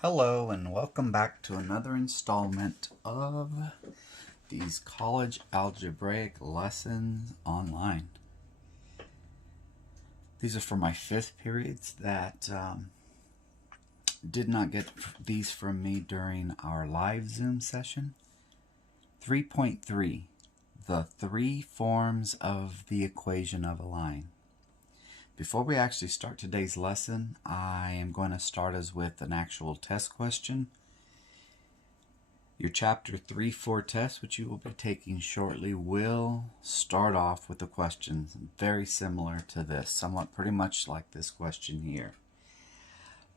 Hello and welcome back to another installment of these college algebraic lessons online. These are for my fifth periods that did not get these from me during our live Zoom session. 3.3, the three forms of the equation of a line. Before we actually start today's lesson, I am going to start us with an actual test question. Your Chapter 3-4 test, which you will be taking shortly, will start off with a question very similar to this, somewhat pretty much like this question here.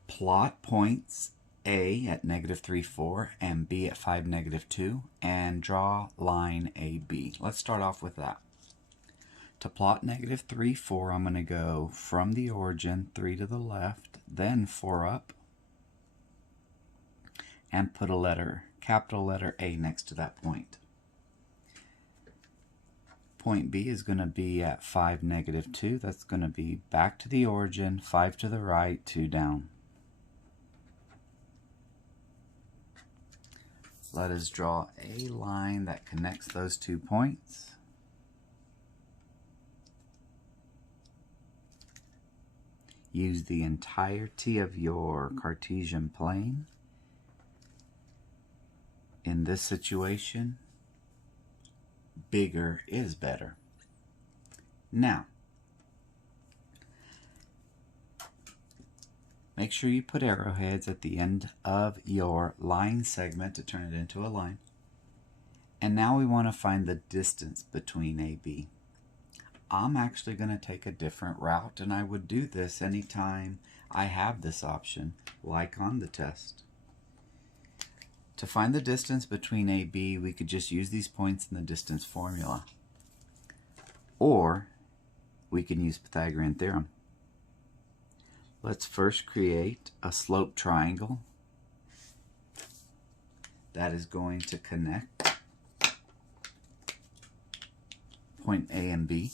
Plot points A at -3, 4 and B at 5, -2 and draw line AB. Let's start off with that. To plot -3, 4, I'm going to go from the origin 3 to the left, then 4 up, and put a capital letter A next to that point. Point B is going to be at 5, -2. That's going to be back to the origin, 5 to the right, 2 down. Let us draw a line that connects those 2 points. Use the entirety of your Cartesian plane. In this situation, bigger is better. Now, make sure you put arrowheads at the end of your line segment to turn it into a line. And now we want to find the distance between AB. I'm actually going to take a different route, and I would do this anytime I have this option, like on the test. To find the distance between AB, we could just use these points in the distance formula. Or we can use Pythagorean theorem. Let's first create a slope triangle that is going to connect point A and B,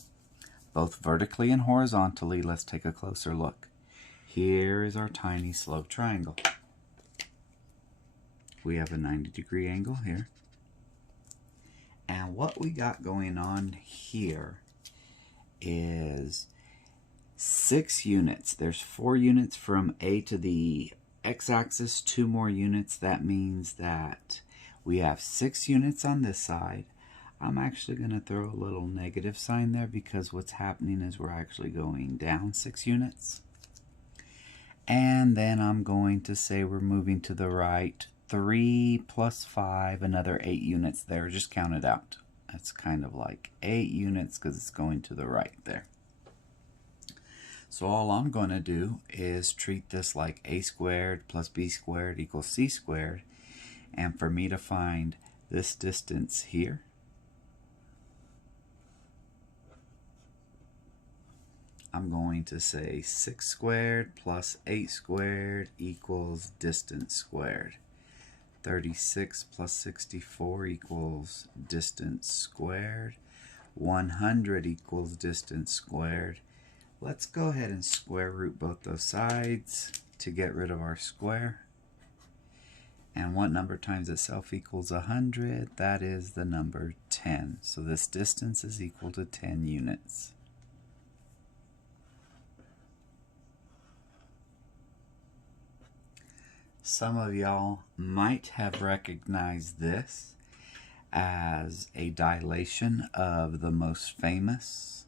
both vertically and horizontally. Let's take a closer look. Here is our tiny slope triangle. We have a 90-degree angle here. And what we got going on here is 6 units. There's 4 units from A to the x-axis, 2 more units. That means that we have 6 units on this side. I'm actually going to throw a little negative sign there because what's happening is we're actually going down 6 units. And then I'm going to say we're moving to the right 3 plus 5, another 8 units there. Just count it out. That's kind of like 8 units because it's going to the right there. So all I'm going to do is treat this like a squared plus b squared equals c squared. And for me to find this distance here, I'm going to say 6 squared plus 8 squared equals distance squared. 36 plus 64 equals distance squared. 100 equals distance squared. Let's go ahead and square root both those sides to get rid of our square. And what number times itself equals 100? That is the number 10. So this distance is equal to 10 units. Some of y'all might have recognized this as a dilation of the most famous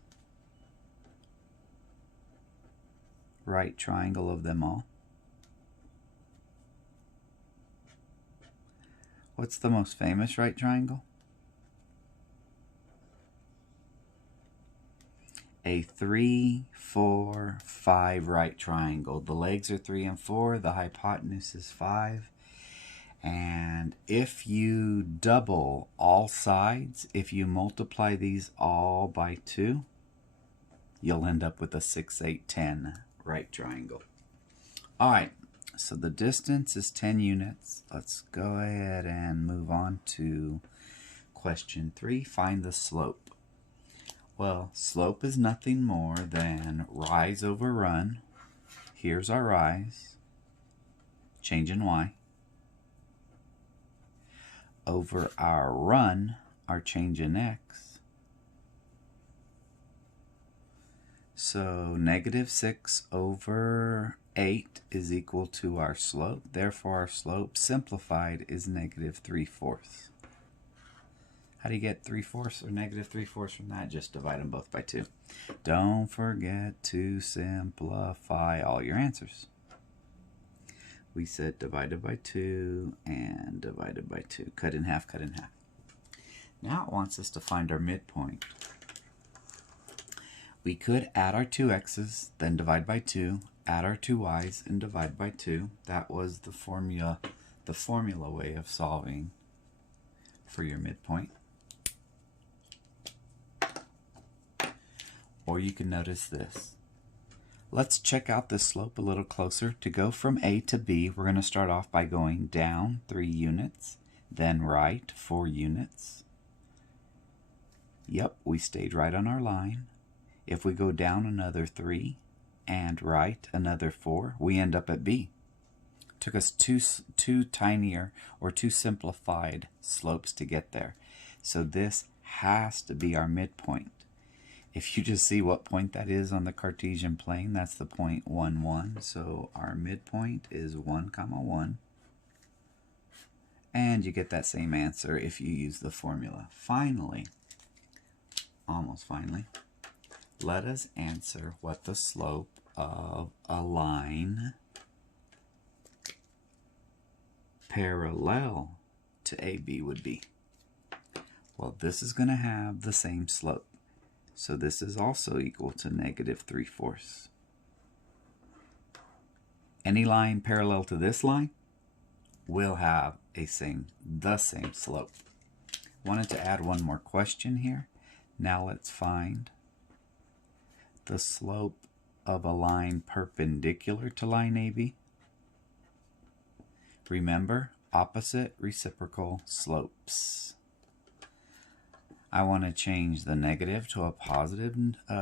right triangle of them all. What's the most famous right triangle? A 3, 4, 5 right triangle. The legs are 3 and 4, the hypotenuse is 5. And if you double all sides, if you multiply these all by 2, you'll end up with a 6, 8, 10 right triangle. All right, so the distance is 10 units. Let's go ahead and move on to question 3. Find the slope. Well, slope is nothing more than rise over run. Here's our rise. change in y, over our run, our change in x. So negative 6 over 8 is equal to our slope. Therefore, our slope simplified is negative 3/4. How do you get 3/4 or negative 3/4 from that? Just divide them both by 2. Don't forget to simplify all your answers. We said divided by 2 and divided by 2. Cut in half, cut in half. Now it wants us to find our midpoint. We could add our 2x's, then divide by 2, add our 2y's, and divide by 2. That was the formula way of solving for your midpoint. Or you can notice this. Let's check out this slope a little closer. To go from A to B, we're going to start off by going down 3 units, then right 4 units. Yep, we stayed right on our line. If we go down another 3 and right another 4, we end up at B. Took us two tinier or two simplified slopes to get there. So this has to be our midpoint. If you just see what point that is on the Cartesian plane, that's the point 1, 1. So our midpoint is 1, 1. And you get that same answer if you use the formula. Finally, almost finally, let us answer what the slope of a line parallel to AB would be. Well, this is going to have the same slope. So this is also equal to negative 3/4. Any line parallel to this line will have the same slope. Wanted to add one more question here. Now let's find the slope of a line perpendicular to line AB. Remember, opposite reciprocal slopes. I want to change the negative to a positive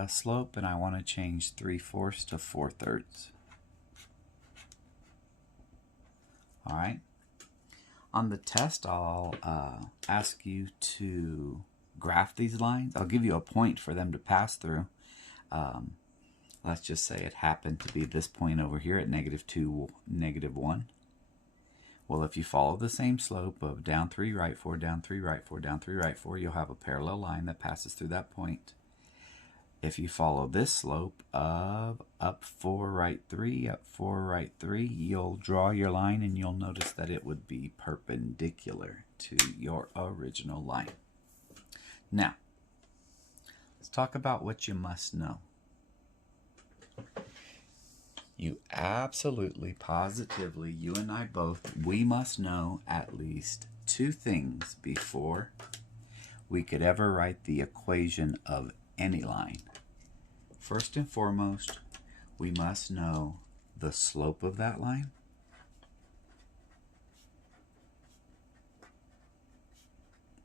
slope, and I want to change 3/4 to 4/3. All right. On the test, I'll ask you to graph these lines. I'll give you a point for them to pass through. Let's just say it happened to be this point over here at -2, -1. Well, if you follow the same slope of down 3, right 4, down 3, right 4, down 3, right 4, you'll have a parallel line that passes through that point. If you follow this slope of up 4, right 3, up 4, right 3, you'll draw your line and you'll notice that it would be perpendicular to your original line. Now, let's talk about what you must know. You absolutely, positively, you and I both, we must know at least 2 things before we could ever write the equation of any line. First and foremost, we must know the slope of that line.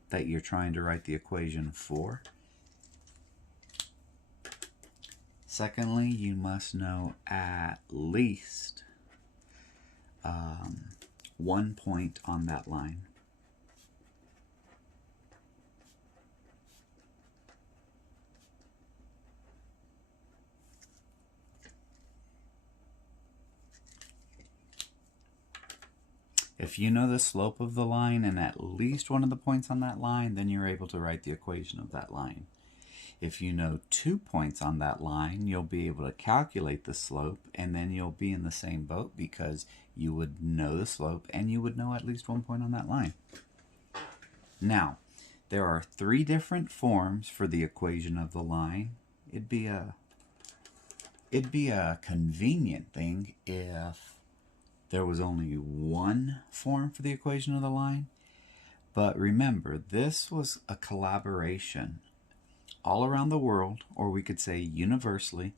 That you're trying to write the equation for. Secondly, you must know at least 1 point on that line. If you know the slope of the line and at least one of the points on that line, then you're able to write the equation of that line. If you know 2 points on that line, you'll be able to calculate the slope, and then you'll be in the same boat because you would know the slope and you would know at least 1 point on that line. Now, there are 3 different forms for the equation of the line. It'd be a convenient thing if there was only 1 form for the equation of the line. But remember, this was a collaboration all around the world, or we could say universally,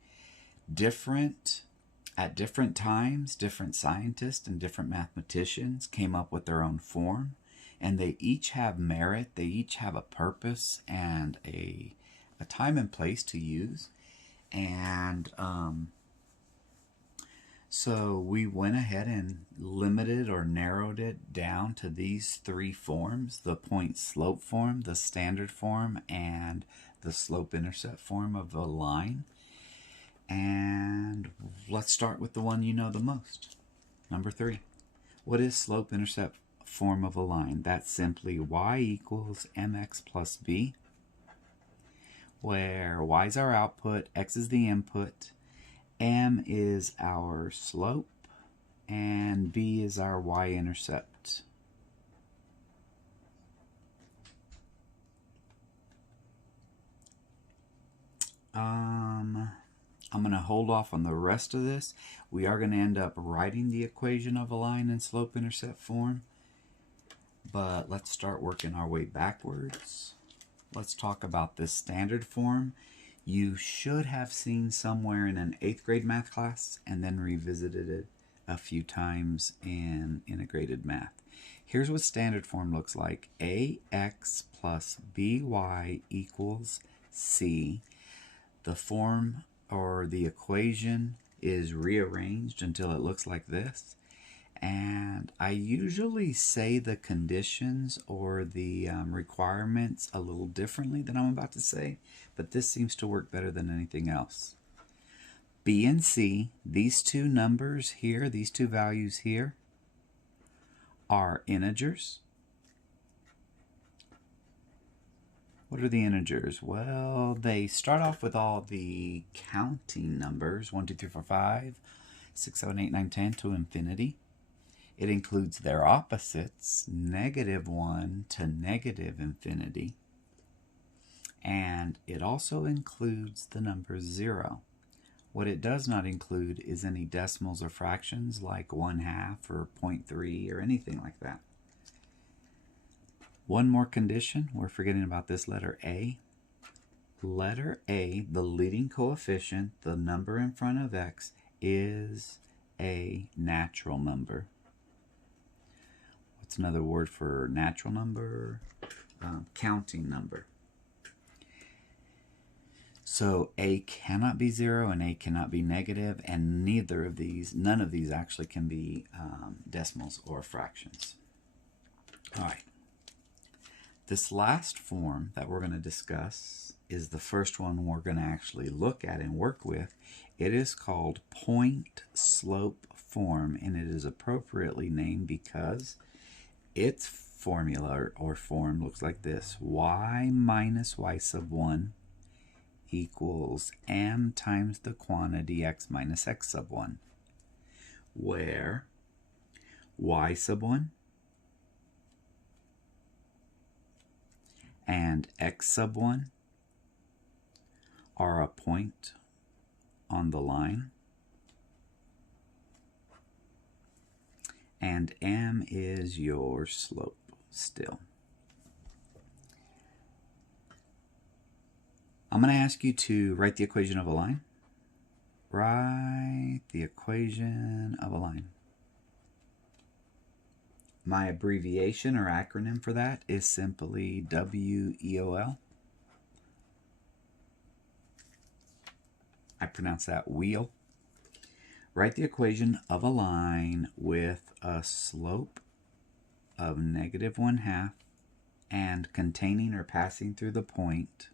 at different times, different scientists and different mathematicians came up with their own form, and they each have merit, they each have a purpose and a time and place to use. And So we went ahead and limited or narrowed it down to these three forms: the point slope form, the standard form, and the slope intercept form of a line. And let's start with the one you know the most. Number 3. What is slope intercept form of a line? That's simply y equals mx plus b, where y is our output, x is the input, m is our slope, and b is our y-intercept. I'm going to hold off on the rest of this. We are going to end up writing the equation of a line in slope-intercept form, but let's start working our way backwards. Let's talk about this standard form. You should have seen somewhere in an 8th grade math class and then revisited it a few times in integrated math. Here's what standard form looks like. ax plus by equals c. The form or the equation is rearranged until it looks like this. And I usually say the conditions or the requirements a little differently than I'm about to say, but this seems to work better than anything else. B and C, these two numbers here, these two values here, are integers. What are the integers? Well, they start off with all the counting numbers, 1, 2, 3, 4, 5, 6, 7, 8, 9, 10 to infinity. It includes their opposites, -1 to -infinity. And it also includes the number 0. What it does not include is any decimals or fractions like 1/2 or 0.3 or anything like that. One more condition, we're forgetting about this letter A. Letter A, the leading coefficient, the number in front of x, is a natural number. What's another word for natural number? Counting number. So A cannot be 0 and A cannot be negative, and none of these actually can be decimals or fractions. All right. This last form that we're going to discuss is the first one we're going to actually look at and work with. It is called point slope form, and it is appropriately named because its formula or form looks like this: y minus y sub 1 equals m times the quantity x minus x sub 1, where y sub 1 and x sub 1 are a point on the line, and m is your slope still. I'm going to ask you to write the equation of a line. Write the equation of a line. My abbreviation or acronym for that is simply WEOL. I pronounce that wheel. Write the equation of a line with a slope of -1/2 and containing or passing through the point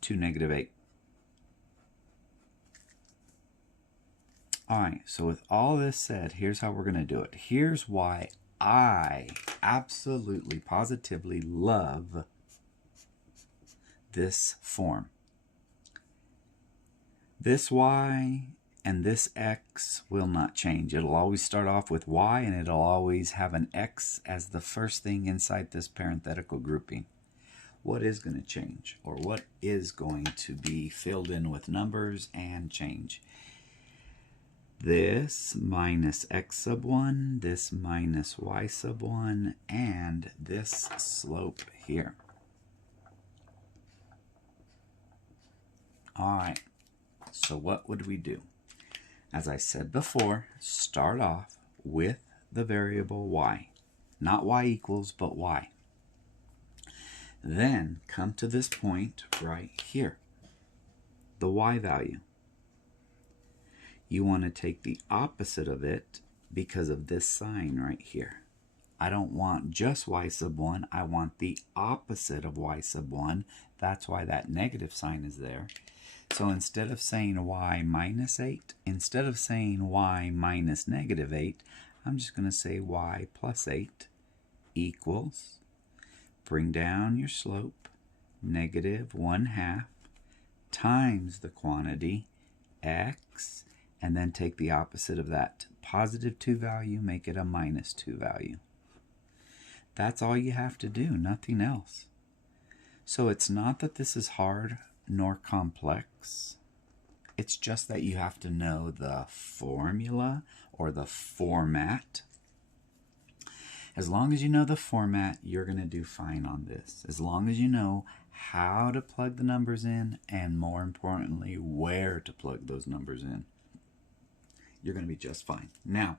to -8. All right, so with all this said, here's how we're going to do it. Here's why I absolutely, positively love this form. This y and this x will not change. It'll always start off with y, and it'll always have an x as the first thing inside this parenthetical grouping. What is going to change, or what is going to be filled in with numbers and change? This minus x sub 1, this minus y sub 1, and this slope here. All right, so what would we do? As I said before, start off with the variable y. Not y equals, but y. Then come to this point right here, the y value. you want to take the opposite of it because of this sign right here. I don't want just y sub 1. I want the opposite of y sub 1. That's why that negative sign is there. So instead of saying y minus 8, instead of saying y minus negative 8, I'm just going to say y plus 8 equals, bring down your slope, negative 1/2 times the quantity x, and then take the opposite of that positive 2 value, make it a minus 2 value. That's all you have to do, nothing else. So it's not that this is hard nor complex. It's just that you have to know the formula or the format. As long as you know the format, you're going to do fine on this. As long as you know how to plug the numbers in, and more importantly, where to plug those numbers in, you're going to be just fine. Now,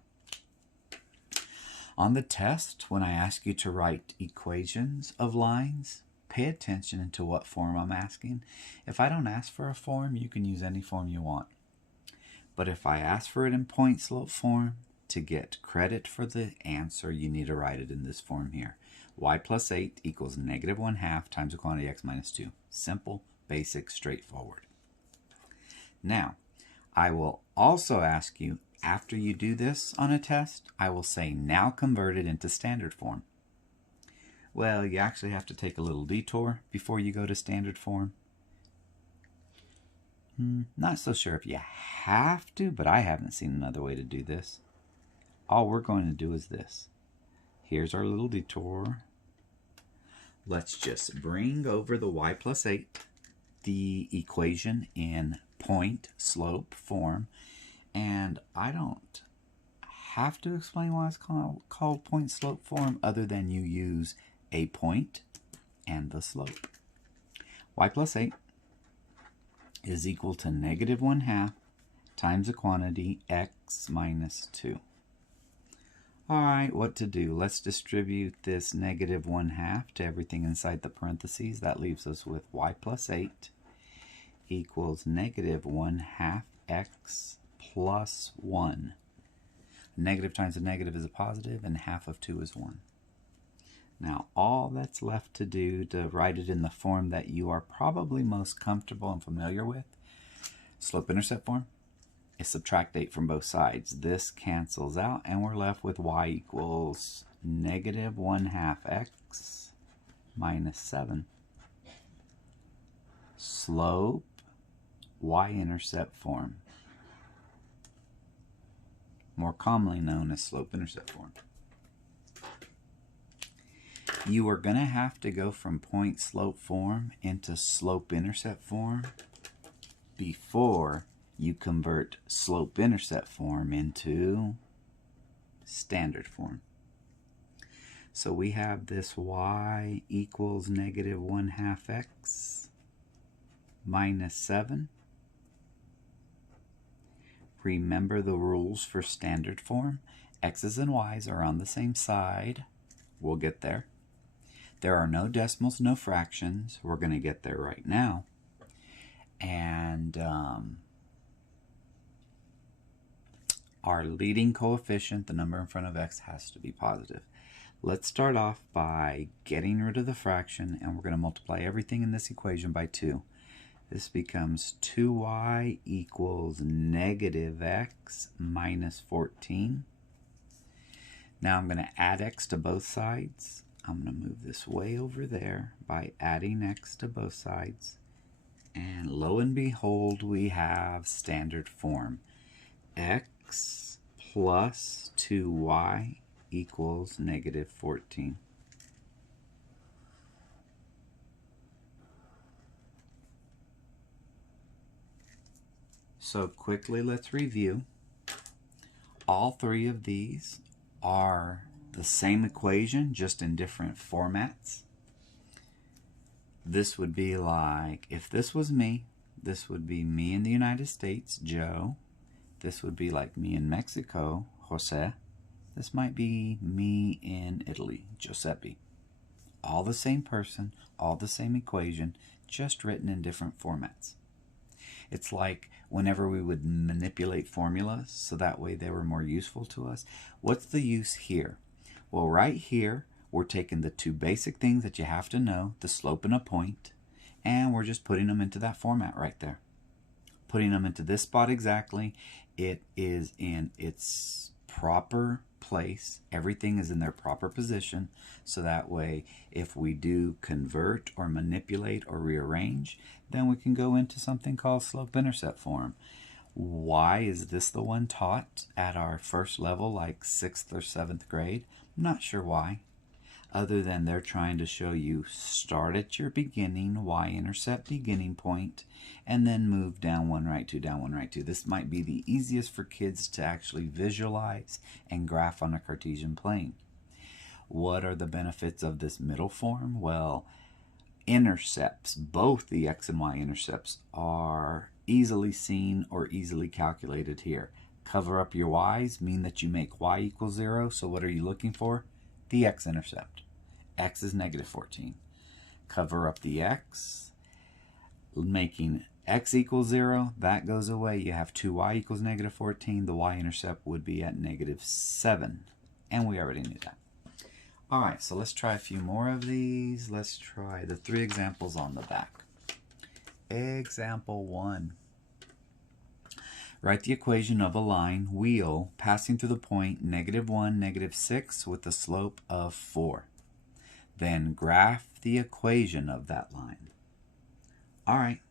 on the test, when I ask you to write equations of lines, pay attention to what form I'm asking. If I don't ask for a form, you can use any form you want. But if I ask for it in point-slope form, to get credit for the answer, you need to write it in this form here. Y plus 8 equals negative 1/2 times the quantity x minus 2. Simple, basic, straightforward. Now, I will also ask you, after you do this on a test, I will say, now convert it into standard form. Well, you actually have to take a little detour before you go to standard form. Not so sure if you have to, but I haven't seen another way to do this. All we're going to do is this. Here's our little detour. Let's just bring over the y plus 8, the equation in point slope form. And I don't have to explain why it's called point slope form other than you use a point and the slope. Y plus 8 is equal to negative 1/2 times the quantity x minus 2. Alright, what to do? Let's distribute this negative 1/2 to everything inside the parentheses. That leaves us with y plus 8 equals negative 1/2 x plus 1. Negative times a negative is a positive, and half of 2 is 1. Now, all that's left to do to write it in the form that you are probably most comfortable and familiar with, slope-intercept form, is subtract 8 from both sides. This cancels out, and we're left with y equals negative 1/2 x minus 7. Slope y-intercept form, more commonly known as slope-intercept form. You are going to have to go from point-slope form into slope-intercept form before you convert slope-intercept form into standard form. So we have this y equals negative 1/2 x minus 7. Remember the rules for standard form. X's and y's are on the same side. We'll get there. There are no decimals, no fractions. We're going to get there right now. And our leading coefficient, the number in front of x, has to be positive. Let's start off by getting rid of the fraction, and we're going to multiply everything in this equation by 2. This becomes 2y equals negative x minus 14. Now I'm going to add x to both sides. I'm going to move this way over there by adding x to both sides. And lo and behold, we have standard form. X plus 2y equals negative 14. So quickly, let's review. All three of these are the same equation, just in different formats. This would be like, if this was me, this would be me in the United States, Joe. This would be like me in Mexico, Jose. This might be me in Italy, Giuseppe. All the same person, all the same equation, just written in different formats. It's like whenever we would manipulate formulas so that way they were more useful to us. What's the use here? Well, right here, we're taking the two basic things that you have to know, the slope and a point, and we're just putting them into that format right there. Putting them into this spot exactly. It is in its proper place. Everything is in their proper position, so that way if we do convert or manipulate or rearrange, then we can go into something called slope-intercept form. Why is this the one taught at our first level, like 6th or 7th grade? I'm not sure why, other than they're trying to show you start at your beginning, y-intercept beginning point, and then move down 1, right 2, down 1, right 2. This might be the easiest for kids to actually visualize and graph on a Cartesian plane. What are the benefits of this middle form? Well, intercepts, both the x and y intercepts, are easily seen or easily calculated here. Cover up your y's mean that you make y equals 0, so what are you looking for? The x-intercept. X is negative 14. Cover up the x, making x equals 0. That goes away. You have 2y equals negative 14. The y-intercept would be at negative 7. And we already knew that. All right, so let's try a few more of these. Let's try the 3 examples on the back. Example 1. Write the equation of a line, wheel, passing through the point -1, -6 with a slope of 4. Then graph the equation of that line. All right.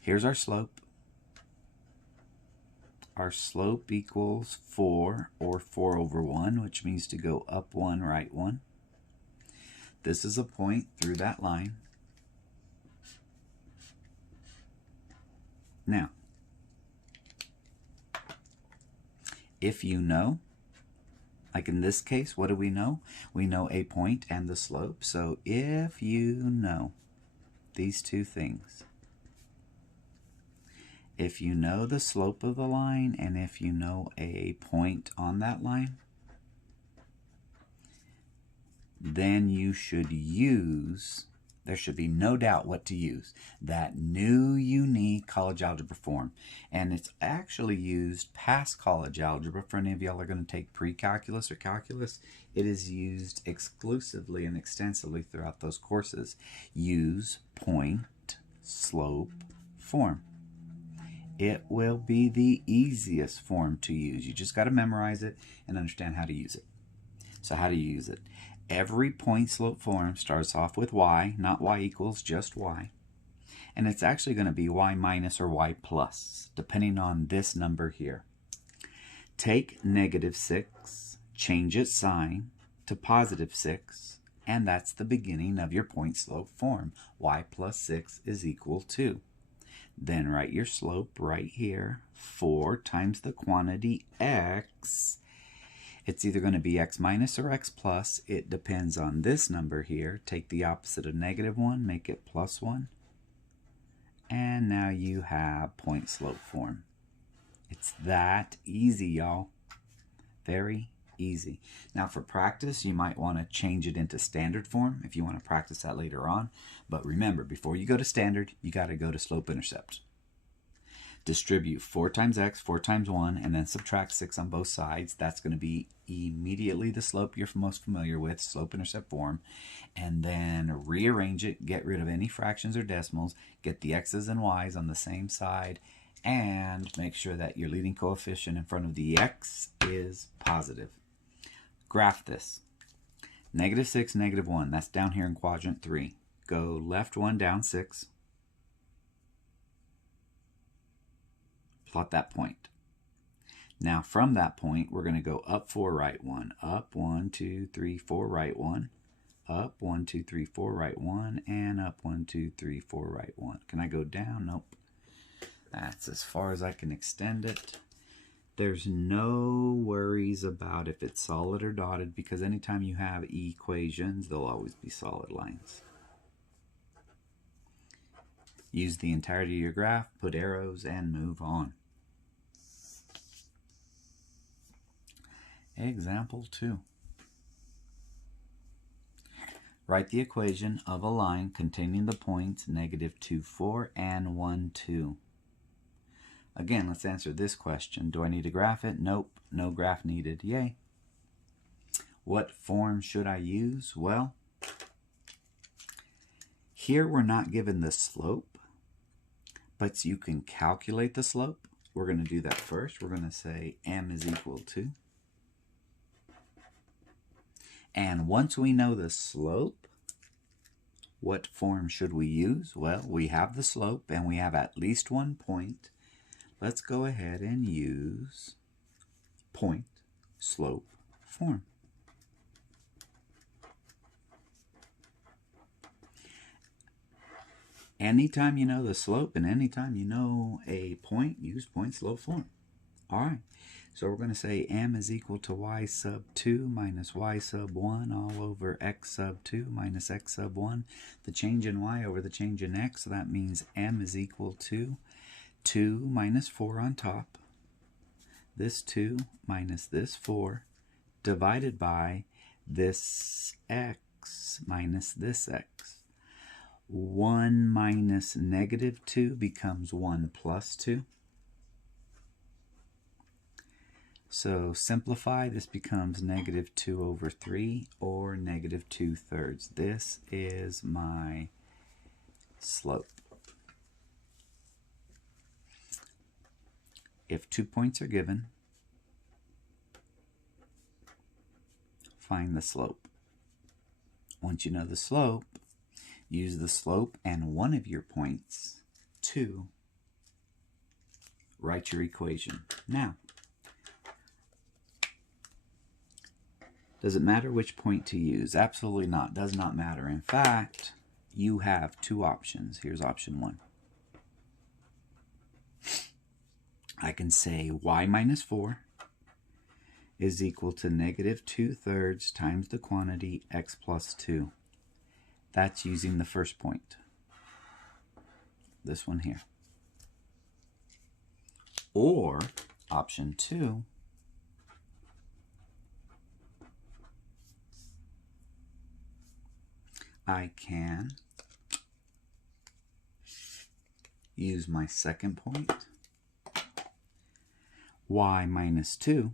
Here's our slope. Our slope equals 4, or 4 over 1, which means to go up 1, right 1. This is a point through that line. Now, if you know, like in this case, what do we know? We know a point and the slope. So if you know these two things, if you know the slope of the line and if you know a point on that line, then you should use, there should be no doubt what to use, that new unique college algebra form. And it's actually used past college algebra. For any of y'all are going to take pre-calculus or calculus, it is used exclusively and extensively throughout those courses. Use point slope form. It will be the easiest form to use. You just got to memorize it and understand how to use it. So how do you use it? Every point slope form starts off with y, not y equals, just y. And it's actually going to be y minus or y plus, depending on this number here. Take -6, change its sign to +6, and that's the beginning of your point slope form. Y plus 6 is equal to. Then write your slope right here, 4 times the quantity x. It's either going to be x minus or x plus. It depends on this number here. Take the opposite of -1, make it +1. And now you have point slope form. It's that easy, y'all. Very easy. Now for practice, you might want to change it into standard form if you want to practice that later on. But remember, before you go to standard, you got to go to slope-intercept. Distribute 4 times x, 4 times 1, and then subtract 6 on both sides. That's going to be immediately the slope you're most familiar with, slope-intercept form. And then rearrange it, get rid of any fractions or decimals, get the x's and y's on the same side, and make sure that your leading coefficient in front of the x is positive. Graph this. -6, -1. That's down here in quadrant 3. Go left 1, down 6. Plot that point. Now from that point, we're going to go up 4, right 1. Up 1, 2, 3, 4, right 1. Up 1, 2, 3, 4, right 1. And up 1, 2, 3, 4, right 1. Can I go down? Nope. That's as far as I can extend it. There's no worries about if it's solid or dotted, because anytime you have equations, they'll always be solid lines. Use the entirety of your graph, put arrows, and move on. Example 2. Write the equation of a line containing the points -2, 4 and 1, 2. Again, let's answer this question. Do I need to graph it? Nope, no graph needed. Yay. What form should I use? Well, here we're not given the slope, but you can calculate the slope. We're going to do that first. We're going to say m is equal to. And once we know the slope, what form should we use? Well, we have the slope and we have at least one point. Let's go ahead and use point slope form. Anytime you know the slope and anytime you know a point, use point slope form. All right, so we're going to say m is equal to y sub 2 minus y sub 1 all over x sub 2 minus x sub 1. The change in y over the change in x, so that means m is equal to 2 minus 4 on top, this 2 minus this 4, divided by this x minus this x. 1 minus -2 becomes 1 plus 2. So simplify, this becomes -2 over 3 or -2/3. This is my slope. If 2 points are given, find the slope. Once you know the slope, use the slope and one of your points to write your equation. Now, does it matter which point to use? Absolutely not. Does not matter. In fact, you have two options. Here's option 1. I can say y minus 4 is equal to -2/3 times the quantity x plus 2. That's using the first point, this one here. Or option 2, I can use my second point, y minus 2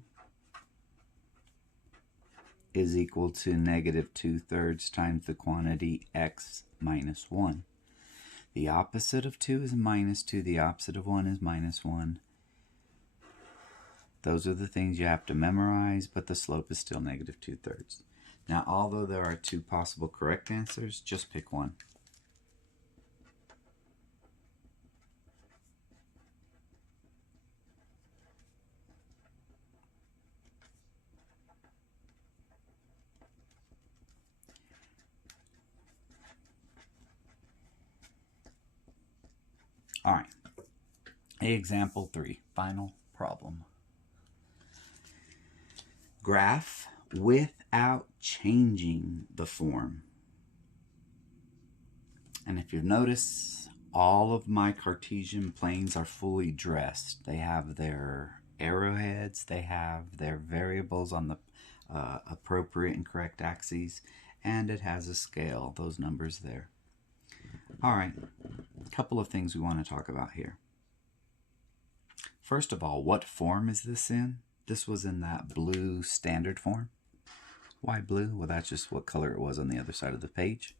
is equal to -2/3 times the quantity x minus 1. The opposite of 2 is -2. The opposite of 1 is -1. Those are the things you have to memorize, but the slope is still -2/3. Now, although there are two possible correct answers, just pick one. All right, example 3, final problem. Graph without changing the form. And if you notice, all of my Cartesian planes are fully dressed. They have their arrowheads, they have their variables on the appropriate and correct axes, and it has a scale, those numbers there. All right, a couple of things we want to talk about here. First of all, what form is this in? This was in that blue standard form. Why blue? Well, that's just what color it was on the other side of the page.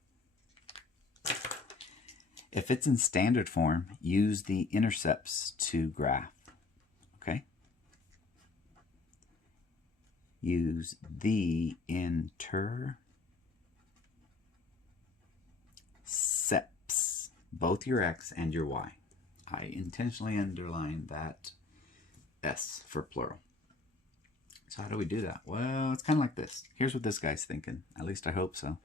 If it's in standard form, use the intercepts to graph. Okay? Use the intercepts, both your x and your y. I intentionally underlined that S for plural. So how do we do that? Well, it's kind of like this. Here's what this guy's thinking. At least I hope so.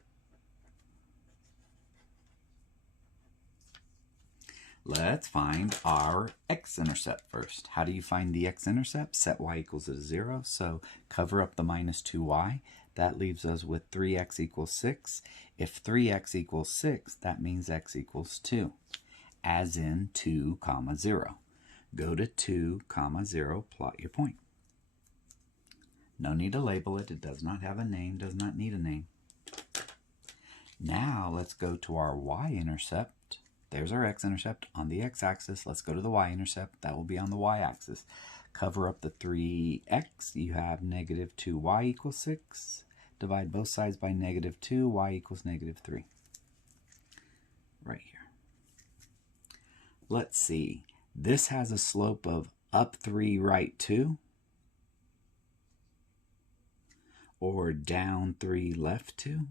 Let's find our x-intercept first. How do you find the x-intercept? Set y equals to 0. So cover up the -2y. That leaves us with 3x equals 6. If 3x equals 6, that means x equals 2. As in 2, 0. Go to 2, 0, plot your point. No need to label it. It does not have a name, does not need a name. Now let's go to our y-intercept. There's our x-intercept on the x-axis. Let's go to the y-intercept. That will be on the y-axis. Cover up the 3x. You have negative 2y equals 6. Divide both sides by negative 2. Y equals negative 3. Right here. Let's see. This has a slope of up 3, right 2. Or down 3, left 2.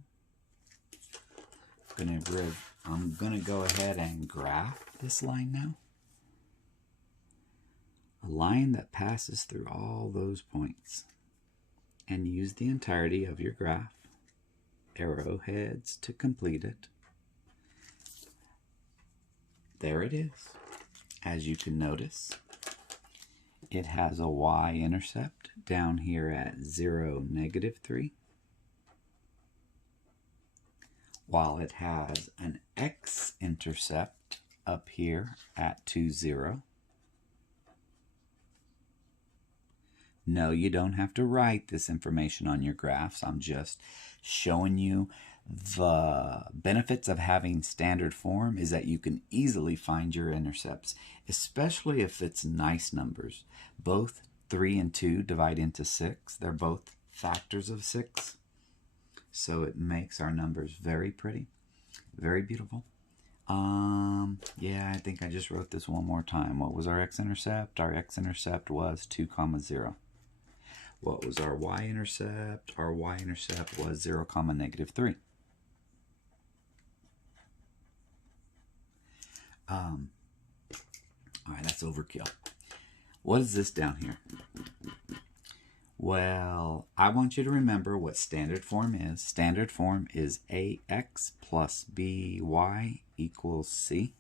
I'm going to go ahead and graph this line now. A line that passes through all those points. And use the entirety of your graph, arrowheads to complete it. There it is. As you can notice, it has a y-intercept down here at 0, negative 3. While it has an x-intercept up here at 2, 0. No, you don't have to write this information on your graphs. I'm just showing you the benefits of having standard form is that you can easily find your intercepts, especially if it's nice numbers. Both 3 and 2 divide into 6. They're both factors of 6. So it makes our numbers very pretty, very beautiful. Yeah, I think I just wrote this one more time. What was our x-intercept? Our x-intercept was 2, 0. What was our y-intercept? Our y-intercept was 0, negative 3. All right, that's overkill. What is this down here? Well, I want you to remember what standard form is. Standard form is ax plus by equals c.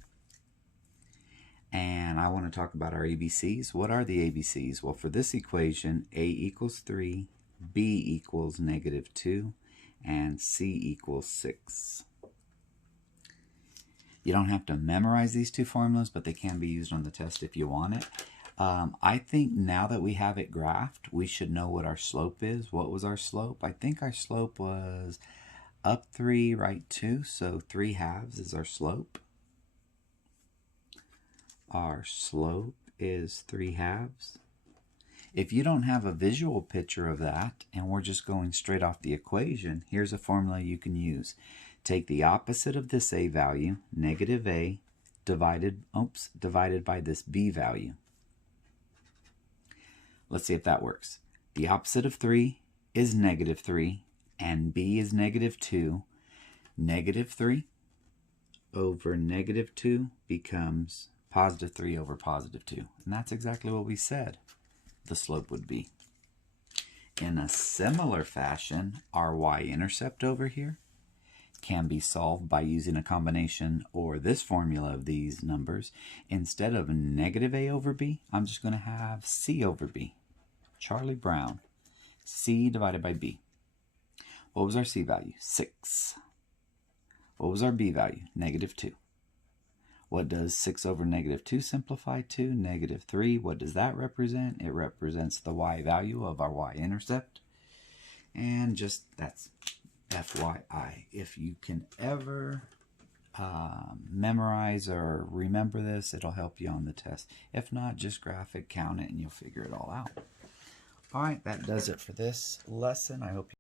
And I want to talk about our ABCs. What are the ABCs? Well, for this equation, a equals 3, b equals negative 2, and c equals 6. You don't have to memorize these two formulas, but they can be used on the test if you want it. I think now that we have it graphed, we should know what our slope is. What was our slope? I think our slope was up 3, right 2, so 3/2 is our slope. Our slope is 3/2. If you don't have a visual picture of that, and we're just going straight off the equation, here's a formula you can use. Take the opposite of this a value, negative a, divided by this b value. Let's see if that works. The opposite of 3 is negative 3, and b is negative 2. Negative 3 over negative 2 becomes positive 3 over positive 2. And that's exactly what we said the slope would be. In a similar fashion, our y-intercept over here can be solved by using a combination or this formula of these numbers. Instead of negative a over b, I'm just going to have c over b. Charlie Brown. C divided by b. What was our c value? 6. What was our b value? Negative 2. What does 6 over negative 2 simplify to? Negative 3. What does that represent? It represents the y value of our y-intercept. And just that's FYI. If you can ever memorize or remember this, it'll help you on the test. If not, just graph it, count it, and you'll figure it all out. All right, that does it for this lesson. I hope you